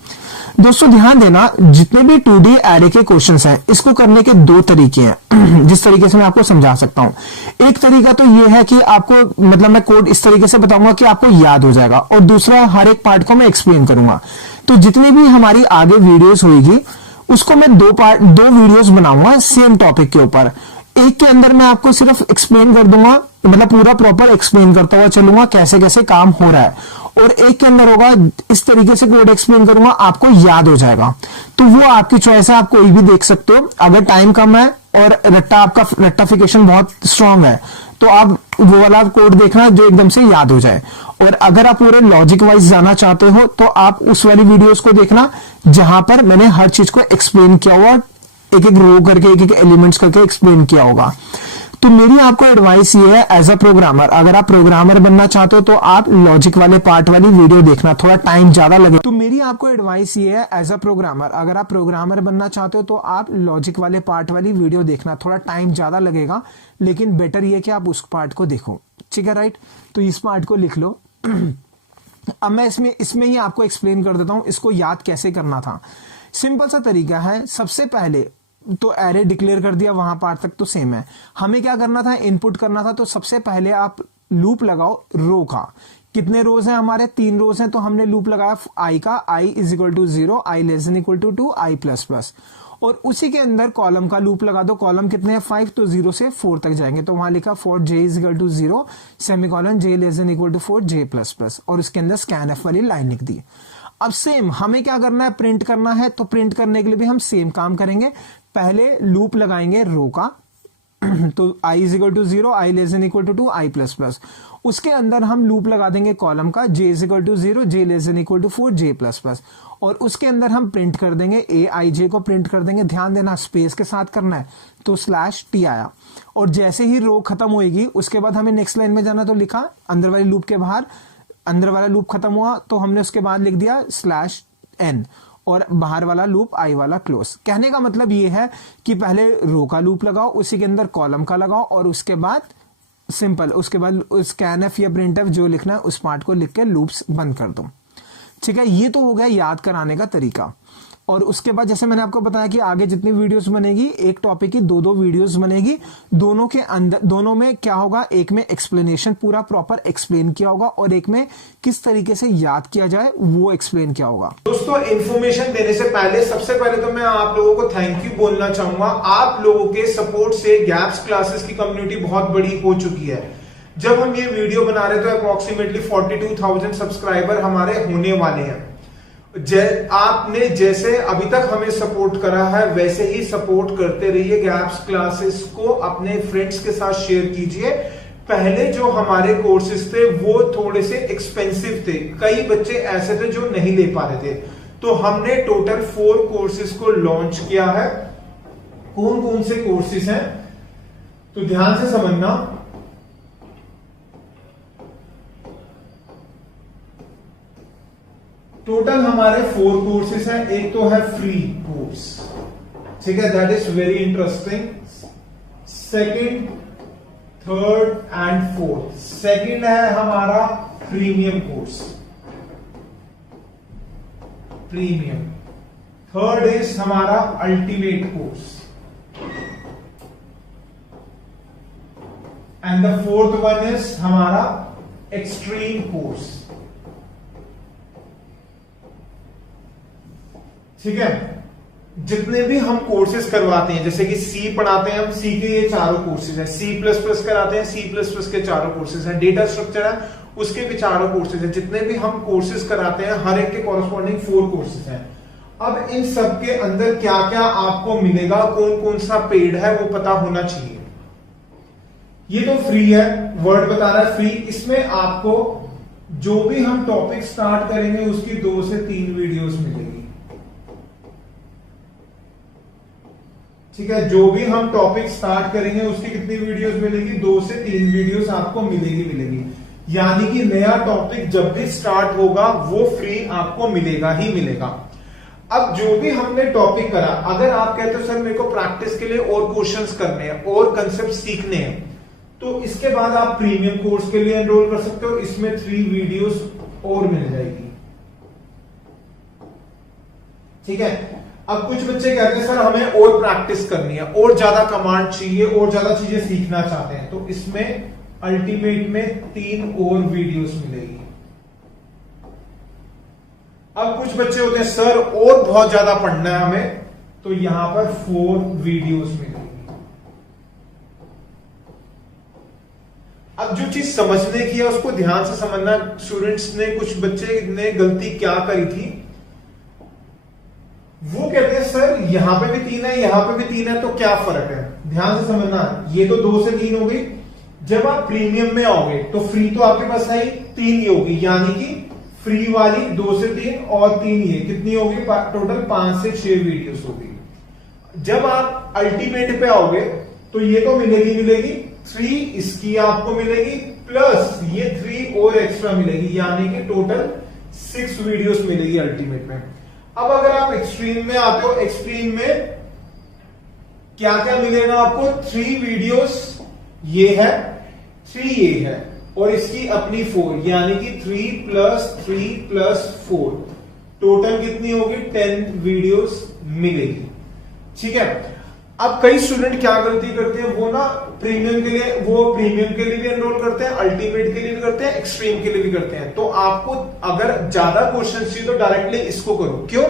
दोस्तों ध्यान देना, जितने भी 2D एरे के क्वेश्चंस हैं इसको करने के दो तरीके हैं जिस तरीके से मैं आपको समझा सकता हूं। एक तरीका तो ये है कि आपको मतलब मैं कोड इस तरीके से बताऊंगा कि आपको याद हो जाएगा, और दूसरा हर एक पार्ट को मैं एक्सप्लेन करूंगा। तो जितनी भी हमारी आगे वीडियोस होगी उसको मैं दो वीडियोस बनाऊंगा सेम टॉपिक के ऊपर। एक के अंदर मैं आपको सिर्फ एक्सप्लेन कर दूंगा, मतलब पूरा प्रॉपर एक्सप्लेन करता हुआ चलूंगा कैसे कैसे काम हो रहा है, और एक के अंदर होगा इस तरीके से कोड एक्सप्लेन करूंगा, आपको याद हो जाएगा। तो वो आपकी चॉइस है, आप कोई भी देख सकते हो। अगर टाइम कम है और रट्टाफिकेशन बहुत स्ट्रांग है तो आप वो वाला कोड देखना जो एकदम से याद हो जाए, और अगर आप पूरे लॉजिक वाइज जाना चाहते हो तो आप उस वाली वीडियोस को देखना जहां पर मैंने हर चीज को एक्सप्लेन किया हुआ, एक एक रो करके एक एक एलिमेंट्स करके एक्सप्लेन किया होगा। तो मेरी आपको एडवाइस ये है, एज अ प्रोग्रामर, अगर आप प्रोग्रामर बनना चाहते हो तो आप लॉजिक वाले पार्ट वाली वीडियो देखना, थोड़ा टाइम ज्यादा लगेगा। तो मेरी आपको एडवाइस ये है, एज अ प्रोग्रामर, अगर आप प्रोग्रामर बनना चाहते हो तो आप लॉजिक वाले पार्ट वाली वीडियो देखना, थोड़ा टाइम ज्यादा लगेगा, लेकिन बेटर ये कि आप उस पार्ट को देखो, ठीक है राइट। तो इस पार्ट को लिख लो। अब मैं इसमें ही आपको एक्सप्लेन कर देता हूं इसको याद कैसे करना था। सिंपल सा तरीका है, सबसे पहले तो एरे डिक्लेयर कर दिया, वहां पार्ट तक तो सेम है। हमें क्या करना था, इनपुट करना था। तो सबसे पहले आप लूप लगाओ रो का। कितने रोज हैं हमारे, 3 रोज हैं, तो हमने लूप लगाया आई का, i is equal to 0, i less than equal to 2, i plus plus, और उसी के अंदर कॉलम का लूप लगा दो। कॉलम कितने हैं, 5, तो 0 से 4 तक जाएंगे, तो वहां लिखा for j is equal to 0 semicolon j less than equal to 4 j plus plus, और उसके अंदर स्कैन एफ वाली लाइन लिख दी। अब सेम हमें क्या करना है, प्रिंट करना है। तो प्रिंट करने के लिए भी हम सेम काम करेंगे, पहले लूप लगाएंगे रो का, तो i is equal to 0, i less than equal to 2, i plus plus, उसके अंदर हम लूप लगा देंगे कॉलम का, j is equal to 0, j less than equal to 4, j plus plus, और उसके अंदर हम प्रिंट कर देंगे ए आई जे को प्रिंट कर देंगे। ध्यान देना स्पेस के साथ करना है, तो /t आया, और जैसे ही रो खत्म होएगी उसके बाद हमें नेक्स्ट लाइन में जाना, तो लिखा अंदर वाली लूप के बाहर, अंदर वाला लूप खत्म हुआ तो हमने उसके बाद लिख दिया /n, और बाहर वाला लूप आई वाला क्लोज। कहने का मतलब ये है कि पहले रो का लूप लगाओ, उसी के अंदर कॉलम का लगाओ, और उसके बाद सिंपल, उसके बाद स्कैनएफ या प्रिंटएफ जो लिखना है उस पार्ट को लिख के लूप्स बंद कर दो, ठीक है। ये तो हो गया याद कराने का तरीका। और उसके बाद जैसे मैंने आपको बताया कि आगे जितनी वीडियोस बनेगी, एक टॉपिक की 2-2 वीडियोस बनेगी, दोनों के अंदर, दोनों में क्या होगा, एक में एक्सप्लेनेशन पूरा प्रॉपर एक्सप्लेन किया होगा, और एक में किस तरीके से याद किया जाए वो एक्सप्लेन किया होगा। दोस्तों इन्फॉर्मेशन देने से पहले सबसे पहले तो मैं आप लोगों को थैंक यू बोलना चाहूंगा। आप लोगों के सपोर्ट से गैप्स क्लासेस की कम्युनिटी बहुत बड़ी हो चुकी है। जब हम ये वीडियो बना रहे तो अप्रोक्सीमेटली 42,000 सब्सक्राइबर हमारे होने वाले हैं। आपने जैसे अभी तक हमें सपोर्ट करा है वैसे ही सपोर्ट करते रहिए। गैप्स क्लासेस को अपने फ्रेंड्स के साथ शेयर कीजिए। पहले जो हमारे कोर्सेज थे वो थोड़े से एक्सपेंसिव थे, कई बच्चे ऐसे थे जो नहीं ले पा रहे थे, तो हमने टोटल 4 कोर्सेज को लॉन्च किया है। कौन कौन से कोर्सेज हैं तो ध्यान से समझना। टोटल हमारे 4 कोर्सेज हैं। एक तो है फ्री कोर्स, ठीक है, that is very interesting. Second, third and fourth. Second है हमारा premium course, premium. Third is हमारा ultimate course, and the fourth one is हमारा एक्सट्रीम कोर्स, ठीक है। जितने भी हम कोर्सेज करवाते हैं, जैसे कि सी पढ़ाते हैं हम, सी के ये 4 कोर्सेज हैं, C++ कराते हैं, C++ के 4 कोर्सेज हैं, डेटा स्ट्रक्चर है उसके भी 4 कोर्सेज हैं। जितने भी हम कोर्सेज कराते हैं हर एक के कॉरस्पॉन्डिंग 4 कोर्सेज हैं। अब इन सब के अंदर क्या क्या आपको मिलेगा, कौन कौन सा पेड है वो पता होना चाहिए। ये तो फ्री है, वर्ड बता रहा है फ्री। इसमें आपको जो भी हम टॉपिक स्टार्ट करेंगे उसकी 2 से 3 वीडियोस मिलेगी। ठीक है, जो भी हम टॉपिक स्टार्ट करेंगे उसकी कितनी वीडियोस मिलेगी? 2 से 3 वीडियोस आपको मिलेगी। यानी कि नया टॉपिक जब भी स्टार्ट होगा वो फ्री आपको मिलेगा ही मिलेगा। अब जो भी हमने टॉपिक करा, अगर आप कहते हो सर मेरे को प्रैक्टिस के लिए और क्वेश्चंस करने हैं और कंसेप्ट सीखने हैं, तो इसके बाद आप प्रीमियम कोर्स के लिए एनरोल कर सकते हो। इसमें 3 वीडियोस और मिल जाएगी। ठीक है, अब कुछ बच्चे कहते हैं सर हमें और प्रैक्टिस करनी है, और ज्यादा कमांड चाहिए, और ज्यादा चीजें सीखना चाहते हैं, तो इसमें अल्टीमेट में 3 और वीडियोस मिलेगी। अब कुछ बच्चे होते हैं सर और बहुत ज्यादा पढ़ना है हमें, तो यहां पर 4 वीडियोस मिलेगी। अब जो चीज समझने की है उसको ध्यान से समझना। स्टूडेंट्स ने, कुछ बच्चे ने गलती क्या करी थी, वो कहते हैं सर यहां पे भी 3 है, यहां पे भी 3 है, तो क्या फर्क है? ध्यान से समझना, ये तो 2 से 3 हो गई। जब आप प्रीमियम में आओगे तो फ्री तो आपके पास है ही, 3 ही होगी, यानी कि फ्री वाली 2 से 3 और 3 ये कितनी होगी? टोटल 5 से 6 वीडियोस होगी। जब आप अल्टीमेट पे आओगे तो ये तो मिलेगी 3 इसकी आपको मिलेगी, प्लस ये 3 और एक्स्ट्रा मिलेगी, यानी कि टोटल 6 वीडियोस मिलेगी अल्टीमेट में। अब अगर आप एक्सट्रीम में आते हो, एक्सट्रीम में क्या क्या मिलेगा आपको? 3 वीडियोस ये है, 3 ये है, और इसकी अपनी 4, यानी कि 3 + 3 + 4 टोटल कितनी होगी? 10 वीडियोस मिलेगी। ठीक है, अब कई स्टूडेंट क्या गलती करते हैं, वो ना प्रीमियम के लिए भी एनरोल करते हैं, अल्टीमेट के लिए भी करते हैं, एक्सट्रीम के लिए भी करते हैं। तो आपको अगर ज्यादा क्वेश्चन चाहिए तो डायरेक्टली इसको करो। क्यों?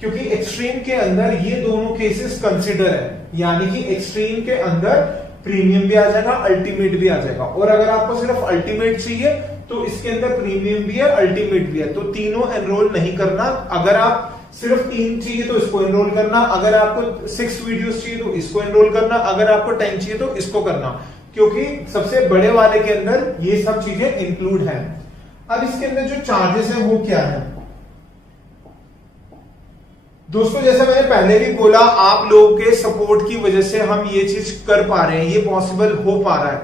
क्योंकि एक्सट्रीम के अंदर ये दोनों केसेस कंसिडर है, यानी कि एक्सट्रीम के अंदर प्रीमियम भी आ जाएगा, अल्टीमेट भी आ जाएगा। और अगर आपको सिर्फ अल्टीमेट चाहिए तो इसके अंदर प्रीमियम भी है, अल्टीमेट भी है, तो तीनों एनरोल नहीं करना। अगर आप सिर्फ 3 चाहिए तो इसको एनरोल करना, अगर आपको 6 वीडियोस चाहिए तो इसको एनरोल करना, अगर आपको 10 चाहिए तो इसको करना, क्योंकि सबसे बड़े वाले के अंदर ये सब चीजें इंक्लूड है। अब इसके अंदर जो चार्जेस है वो क्या है दोस्तों? जैसे मैंने पहले भी बोला, आप लोगों के सपोर्ट की वजह से हम ये चीज कर पा रहे हैं, ये पॉसिबल हो पा रहा है।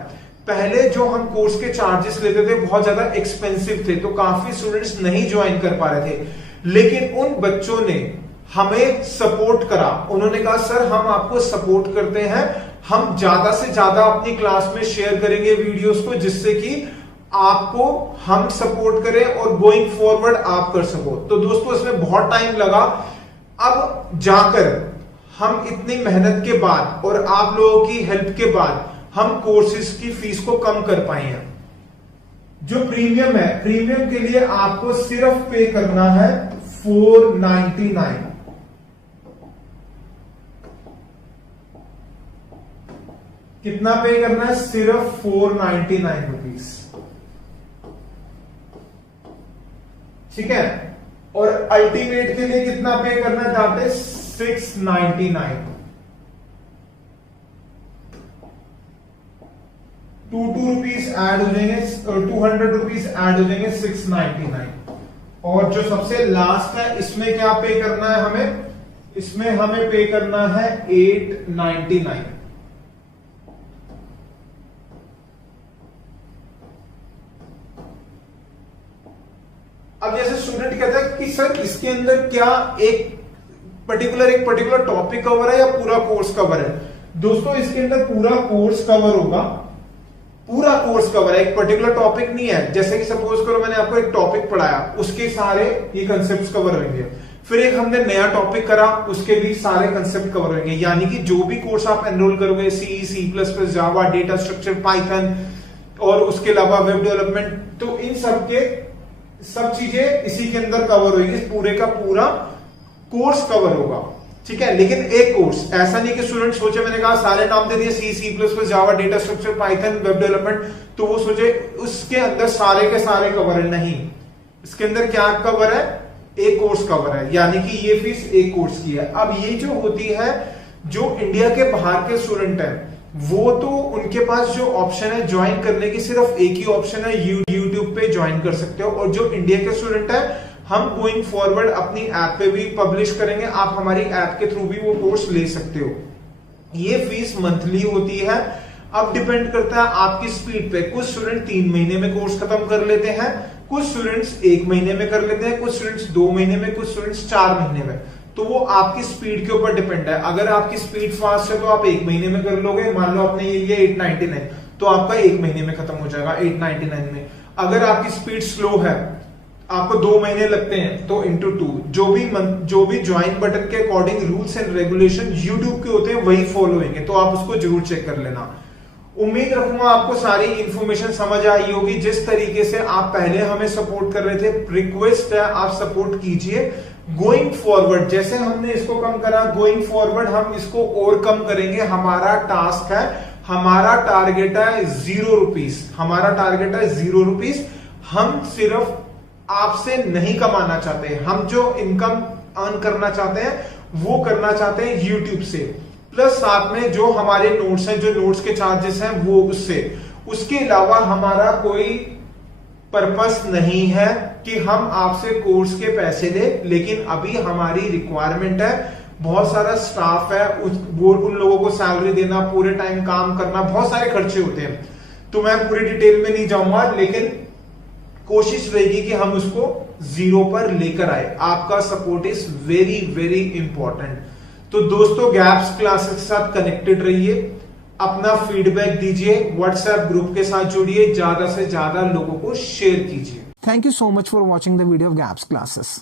पहले जो हम कोर्स के चार्जेस लेते थे बहुत ज्यादा एक्सपेंसिव थे, तो काफी स्टूडेंट्स नहीं ज्वाइन कर पा रहे थे। लेकिन उन बच्चों ने हमें सपोर्ट करा, उन्होंने कहा सर हम आपको सपोर्ट करते हैं, हम ज्यादा से ज्यादा अपनी क्लास में शेयर करेंगे वीडियोस को, जिससे कि आपको हम सपोर्ट करें और गोइंग फॉरवर्ड आप कर सको। तो दोस्तों इसमें बहुत टाइम लगा, अब जाकर हम इतनी मेहनत के बाद और आप लोगों की हेल्प के बाद हम कोर्सेज की फीस को कम कर पाए हैं। जो प्रीमियम है, प्रीमियम के लिए आपको सिर्फ पे करना है 499। कितना पे करना है? सिर्फ 499 रुपीज। ठीक है, और अल्टीमेट के लिए कितना पे करना है? That is 699। 2 रुपीज ऐड हो जाएंगे, 200 रुपीज ऐड हो जाएंगे, 699। और जो सबसे लास्ट है इसमें क्या पे करना है हमें? इसमें हमें पे करना है 899। अब जैसे स्टूडेंट कहता है कि सर इसके अंदर क्या एक पर्टिकुलर टॉपिक कवर है या पूरा कोर्स कवर है? दोस्तों इसके अंदर पूरा कोर्स कवर होगा, पूरा कोर्स कवर है, एक पर्टिकुलर टॉपिक नहीं है। जैसे कि सपोज करो मैंने आपको एक टॉपिक पढ़ाया, उसके सारे ये कंसेप्ट कवर रहेंगे। फिर एक हमने नया टॉपिक करा, उसके भी सारे कंसेप्ट कवर होंगे। यानी कि जो भी कोर्स आप एनरोल करोगे, C++, Java, data structure, Python और उसके अलावा वेब डेवलपमेंट, तो इन सब के सब चीजें इसी के अंदर कवर होगी, पूरे का पूरा कोर्स कवर होगा। ठीक है, लेकिन एक कोर्स ऐसा नहीं कि स्टूडेंट सोचे मैंने कहा सारे नाम दे दिए, C++, Java, data structure, Python, web development, तो वो सोचे उसके अंदर सारे के सारे कवर है। नहीं, इसके अंदर क्या कवर है? एक कोर्स कवर है, यानी कि ये फीस एक कोर्स की है। अब ये जो होती है, जो इंडिया के बाहर के स्टूडेंट हैं वो तो उनके पास जो ऑप्शन है ज्वाइन करने की, सिर्फ एक ही ऑप्शन है, यूट्यूब पे ज्वाइन कर सकते हो। और जो इंडिया के स्टूडेंट है, हम गोइंग फॉरवर्ड अपनी ऐप पे भी पब्लिश करेंगे, आप हमारी ऐप के थ्रू भी वो कोर्स ले सकते हो। ये फीस मंथली होती है। अब डिपेंड करता है आपकी स्पीड पे। कुछ स्टूडेंट 3 महीने में कोर्स खत्म कर लेते हैं, कुछ स्टूडेंट्स 1 महीने में कर लेते हैं, कुछ स्टूडेंट्स 2 महीने में, कुछ स्टूडेंट्स 4 महीने में। तो वो आपकी स्पीड के ऊपर डिपेंड है। अगर आपकी स्पीड फास्ट है तो आप 1 महीने में कर लोगे। मान लो आपने ये लिया 899, तो आपका 1 महीने में खत्म हो जाएगा 899 में। अगर आपकी स्पीड स्लो है, आपको 2 महीने लगते हैं, तो इंटू 2। जो भी ज्वाइन बटन के according rules and regulation YouTube के होते हैं वही फॉलो होंगे, तो आप उसको जरूर चेक कर लेना। उम्मीद रखूंगा आपको सारी इंफॉर्मेशन समझ आई होगी। जिस तरीके से आप पहले हमें सपोर्ट कर रहे थे, रिक्वेस्ट है आप सपोर्ट कीजिए। गोइंग फॉरवर्ड जैसे हमने इसको कम करा, गोइंग फॉरवर्ड हम इसको और कम करेंगे। हमारा टास्क है, हमारा टारगेट है 0 रुपीज, हमारा टारगेट है 0 रुपीज। हम सिर्फ आपसे नहीं कमाना चाहते, हम जो इनकम अर्न करना चाहते हैं वो करना चाहते हैं यूट्यूब से, प्लस साथ में जो हमारे नोट्स हैं, जो नोट्स के चार्जेस हैं वो उससे। उसके अलावा हमारा कोई पर्पस नहीं है कि हम आपसे कोर्स के पैसे ले, लेकिन अभी हमारी रिक्वायरमेंट है, बहुत सारा स्टाफ है, उन लोगों को सैलरी देना, पूरे टाइम काम करना, बहुत सारे खर्चे होते हैं। तो मैं पूरी डिटेल में नहीं जाऊंगा, लेकिन कोशिश रहेगी कि हम उसको 0 पर लेकर आए। आपका support is very very important. तो दोस्तों, गैप्स क्लासेस के साथ कनेक्टेड रहिए, अपना फीडबैक दीजिए, व्हाट्सएप ग्रुप के साथ जुड़िए, ज्यादा से ज्यादा लोगों को शेयर कीजिए। Thank you so much for watching the video of GAPS classes.